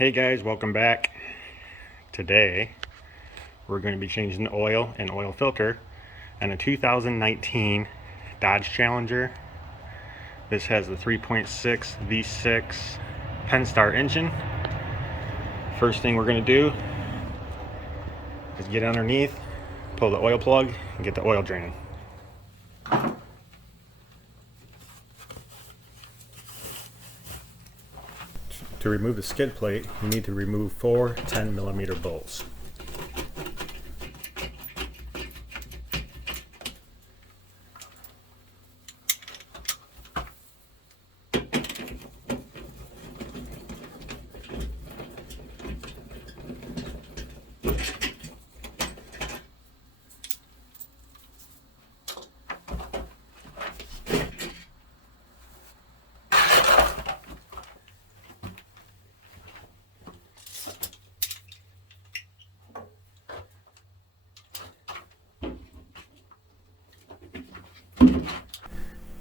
Hey guys, welcome back. Today we're going to be changing the oil and oil filter on a 2019 Dodge Challenger. This has the 3.6 V6 Pentastar engine. First thing we're going to do is get underneath, pull the oil plug, and get the oil draining. To remove the skid plate, you need to remove 4 10mm bolts.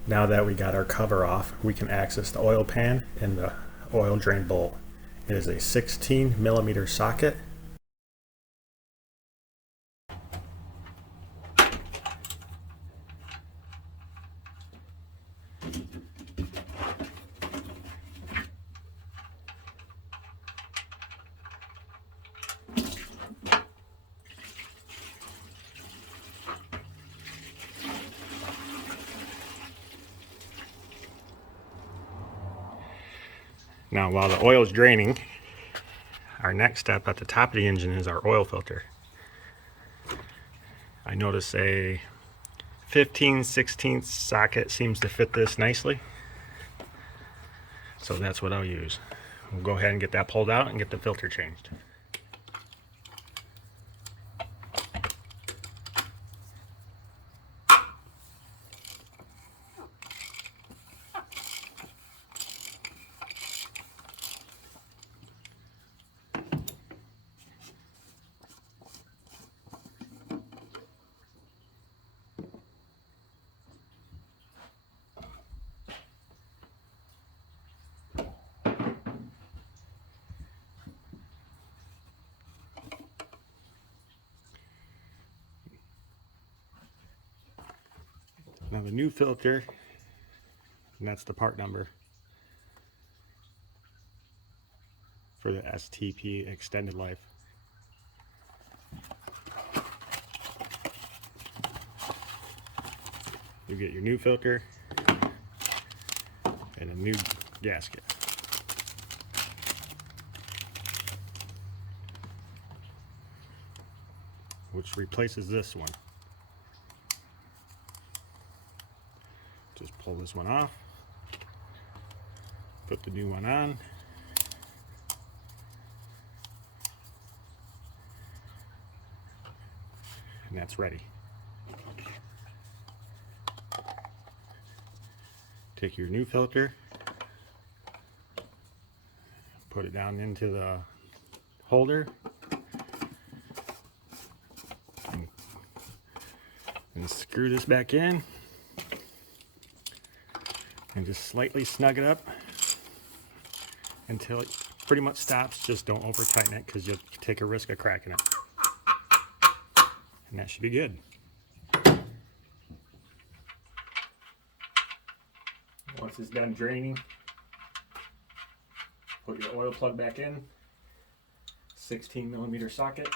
Now that we got our cover off, we can access the oil pan and the oil drain bolt. It is a 16mm socket. Now while the oil is draining, our next step at the top of the engine is our oil filter. I notice a 15/16 socket seems to fit this nicely, so that's what I'll use. We'll go ahead and get that pulled out and get the filter changed. Now the new filter, and that's the part number for the STP extended life. You get your new filter and a new gasket. Which replaces this one. Just pull this one off, put the new one on, and that's ready. Take your new filter, put it down into the holder, and screw this back in. And just slightly snug it up until it pretty much stops. Just don't over tighten it because you'll take a risk of cracking it. And that should be good. Once it's done draining, put your oil plug back in, 16mm socket.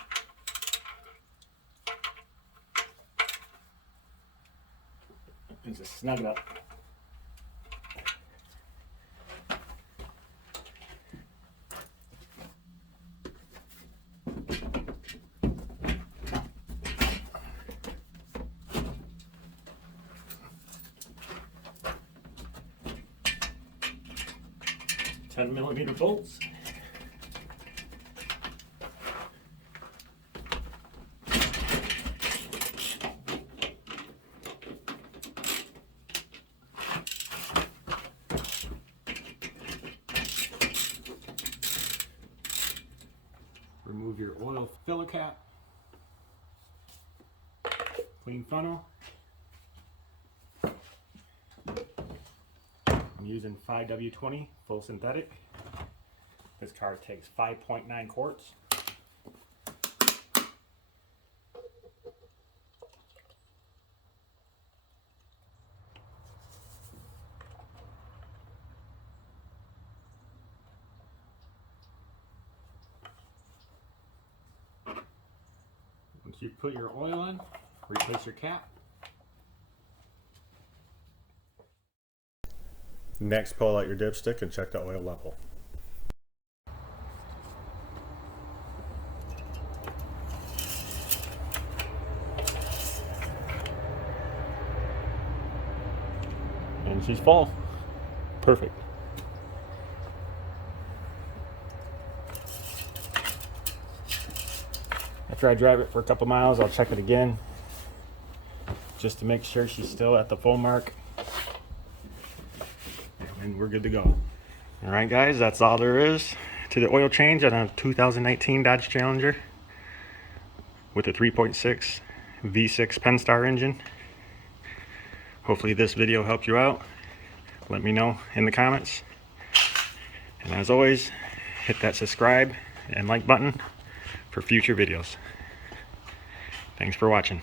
And just snug it up. $10mm bolts. Remove your oil filler cap. Clean funnel. I'm using 5W20 full synthetic. This car takes 5.9 quarts. Once you put your oil in, replace your cap. Next, pull out your dipstick and check the oil level. And she's full. Perfect. After I drive it for a couple miles, I'll check it again just to make sure she's still at the full mark. And we're good to go. Alright guys, that's all there is to the oil change on a 2019 Dodge Challenger with a 3.6 V6 Pentastar engine. Hopefully this video helped you out. Let me know in the comments. And as always, hit that subscribe and like button for future videos. Thanks for watching.